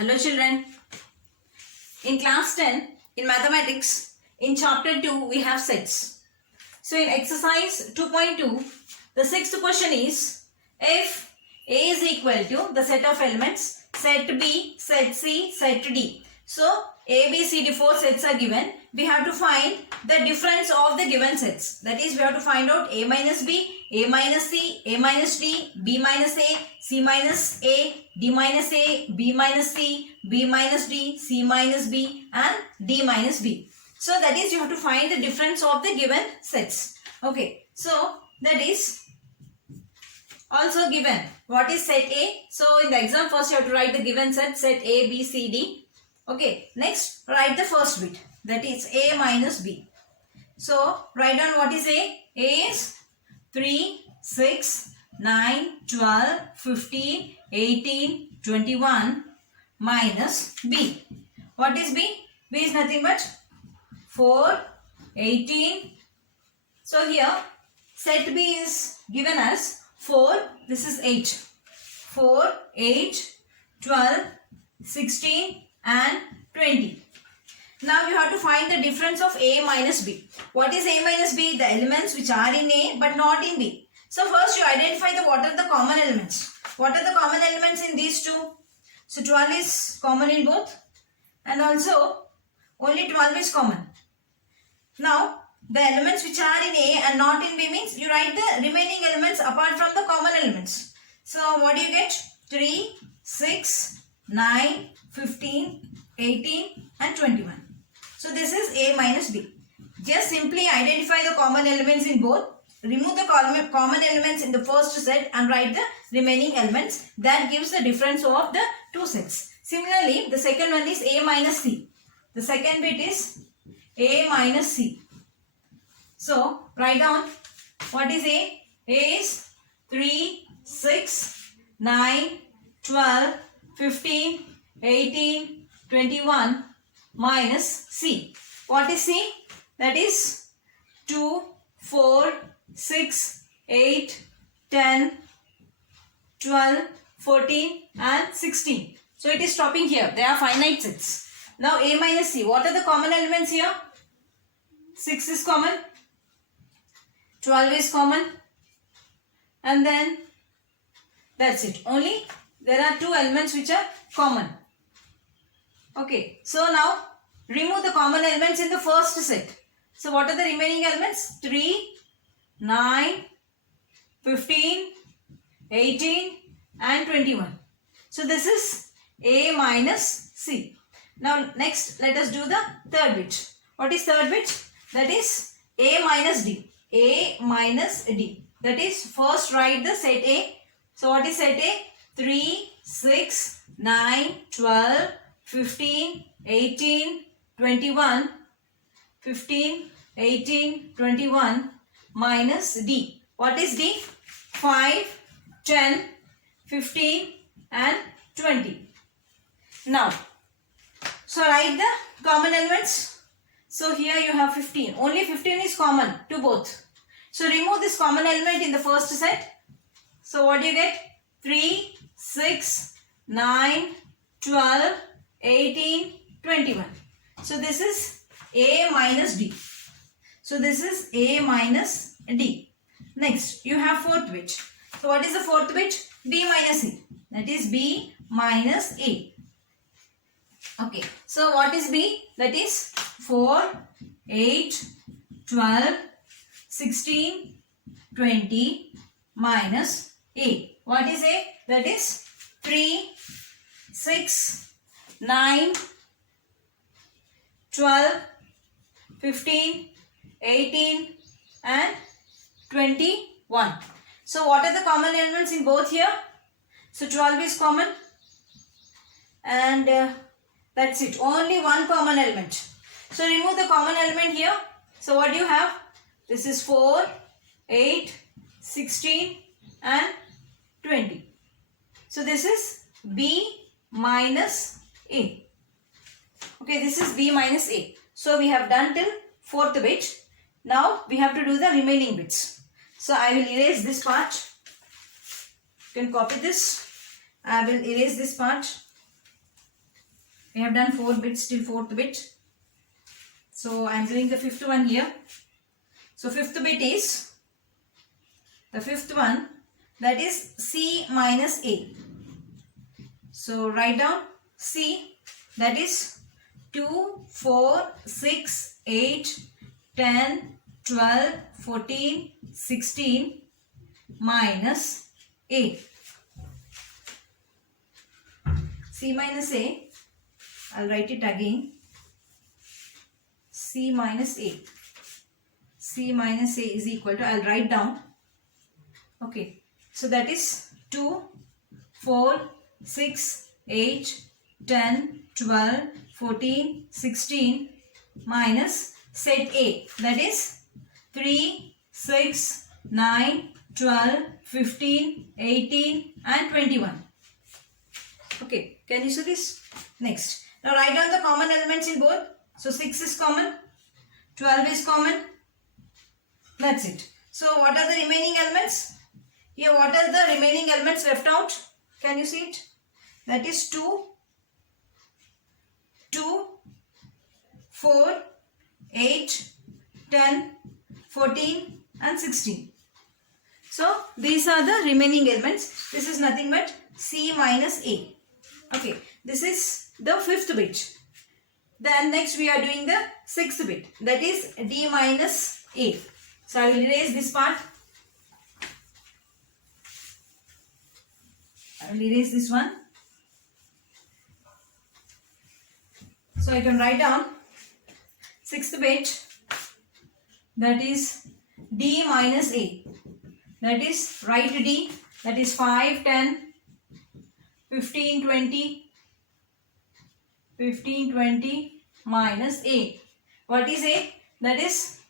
Hello children. In class 10, in mathematics, in chapter 2, we have sets. So in exercise 2.2, the sixth question is, if A is equal to the set of elements, set B, set C, set D. So A, B, C, D, 4 sets are given. We have to find the difference of the given sets. That is, we have to find out A minus B, A minus C, A minus D, B minus A, C minus A, D minus A, B minus C, B minus D, C minus B and D minus B. So that is, you have to find the difference of the given sets. Okay, so that is also given. What is set A? So in the exam, first you have to write the given set A, B, C, D. Okay, next write the first bit, that is A minus B. So write down what is A. A is 3, 6, 9, 12, 15, 18, 21 minus B. What is B? B is nothing but 4, 18. So here set B is given as 4, this is 8. 4, 8, 12, 16 and 20. Now you have to find the difference of A minus B. What is A minus B? The elements which are in A but not in B. So first you identify what are the common elements. What are the common elements in these two? So 12 is common in both and also only 12 is common. Now the elements which are in A and not in B means you write the remaining elements apart from the common elements. So what do you get? 3, 6, 9, 15, 18 and 21. So this is A minus B. Just simply identify the common elements in both. Remove the common elements in the first set and write the remaining elements. That gives the difference of the two sets. Similarly, the second one is A minus C. The second bit is A minus C. So write down what is A. A is 3, 6, 9, 12, 15, 18, 21 minus C. What is C? That is 2, 4, 6, 8, 10, 12, 14 and 16. So it is stopping here. They are finite sets. Now A minus C. What are the common elements here? 6 is common. 12 is common. And then that's it. Only there are two elements which are common. Okay, so now remove the common elements in the first set. So what are the remaining elements? 3, 9, 15, 18 and 21. So this is A minus C. Now next let us do the third bit. What is third bit? That is A minus D. A minus D. That is, first write the set A. So what is set A? 3, 6, 9, 12, 15, 18, 21, 15, 18, 21 minus D. What is D? 5, 10, 15 and 20. Now, so write the common elements. So here you have 15. Only 15 is common to both. So remove this common element in the first set. So what do you get? 3, 6, 9, 12, 18, 21. So this is A minus D. So this is A minus D. Next, you have fourth bit. So what is the fourth bit? B minus A. That is B minus A. Okay. So what is B? That is 4, 8, 12, 16, 20 minus A. What is A? That is 3, 6, 9, 12, 15, 18 and 21. So what are the common elements in both here? So 12 is common and that's it. Only one common element. So remove the common element here. So what do you have? This is 4, 8, 16 and 20. So this is B minus A. Okay, this is B minus A. So we have done till fourth bit. Now we have to do the remaining bits. So I will erase this part. You can copy this. I will erase this part. We have done 4 bits till 4th bit. So I am doing the 5th one here. So 5th bit is, the 5th one, that is C minus A. So write down C, that is 2, 4, 6, 8, 10, 12, 14, 16 minus A. C minus A, I'll write it again. C minus A. C minus A is equal to, I'll write down. Okay. So that is 2, 4, 6, 8, 10, 12, 14, 16 minus set A. That is 3, 6, 9, 12, 15, 18 and 21. Okay. Can you see this? Next. Now write down the common elements in both. So 6 is common. 12 is common. That's it. So what are the remaining elements? Here what are the remaining elements left out? Can you see it? That is 2, 4, 8, 10, 14 and 16. So these are the remaining elements. This is nothing but C minus A. Okay. This is the 5th bit. Then next we are doing the 6th bit. That is D minus A. So I will erase this part. I will erase this one. So I can write down 6th bit, that is D minus A. That is, write D, that is 5, 10, 15, 20 minus A. What is A? That is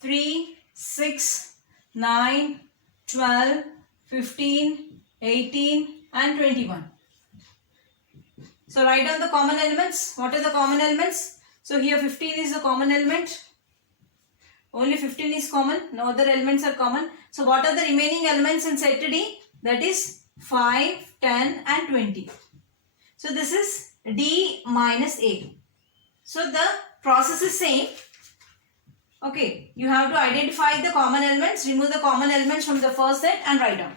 3, 6, 9, 12, 15, 18 and 21. So write down the common elements. What are the common elements? So here 15 is the common element. Only 15 is common. No other elements are common. So what are the remaining elements in set D? That is 5, 10 and 20. So this is D minus A. So the process is same. Okay. You have to identify the common elements. Remove the common elements from the first set and write down.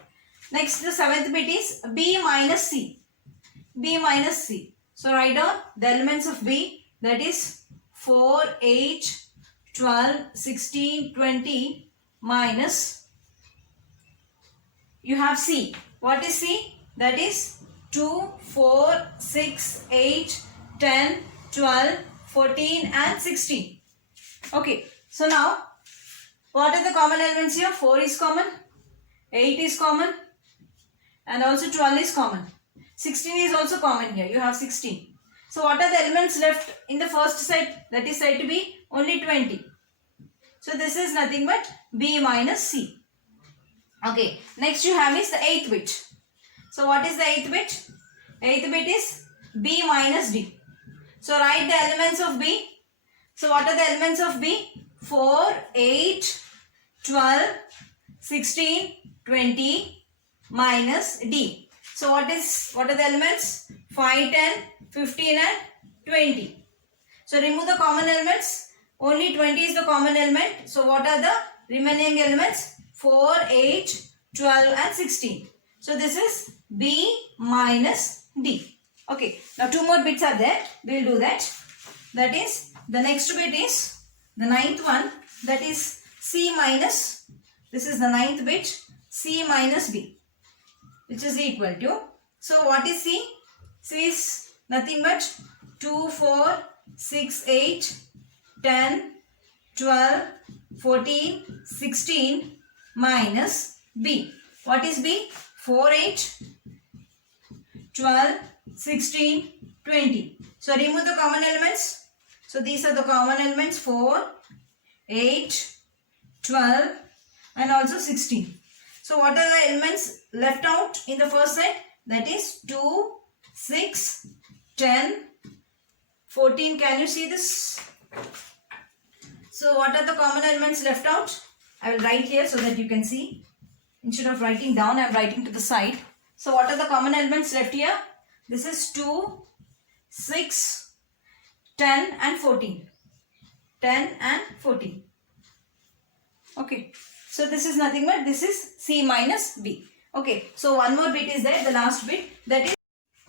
Next, the 7th bit is B minus C. B minus C. So write down the elements of B, that is 4, 8, 12, 16, 20 minus, you have C. What is C? That is 2, 4, 6, 8, 10, 12, 14 and 16. Okay. So now, what are the common elements here? 4 is common, 8 is common and also 12 is common. 16 is also common here. You have 16. So what are the elements left in the first set? That is set B, only 20. So this is nothing but B minus C. Okay. Next you have is the 8th bit. So what is the 8th bit? 8th bit is B minus D. So write the elements of B. So what are the elements of B? 4, 8, 12, 16, 20 minus D. So what are the elements? 5, 10, 15 and 20. So remove the common elements. Only 20 is the common element. So what are the remaining elements? 4, 8, 12 and 16. So this is B minus D. Okay. Now 2 more bits are there. We will do that. That is, the next bit is the 9th one. That is C minus, this is the 9th bit, C minus B, which is equal to, so what is C? C is nothing but 2, 4, 6, 8, 10, 12, 14, 16 minus B. What is B? 4, 8, 12, 16, 20. So remove the common elements. So these are the common elements, 4, 8, 12 and also 16. So what are the elements left out in the first set? That is 2, 6, 10, 14. Can you see this? So what are the common elements left out? I will write here so that you can see. Instead of writing down, I am writing to the side. So what are the common elements left here? This is 2, 6, 10 and 14. 10 and 14. Okay. So this is nothing but this is C minus B. Okay. So one more bit is there, the last bit. That is,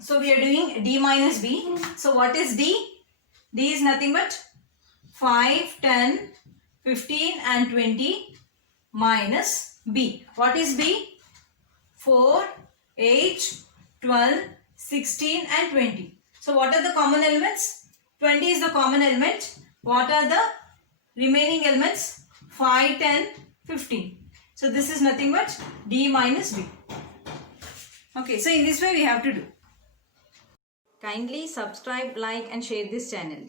so we are doing D minus B. So what is D? D is nothing but 5, 10, 15 and 20 minus B. What is B? 4, 8, 12, 16 and 20. So what are the common elements? 20 is the common element. What are the remaining elements? 5, 10, 15. So this is nothing but D minus B. Okay, so in this way we have to do. Kindly subscribe, like and share this channel.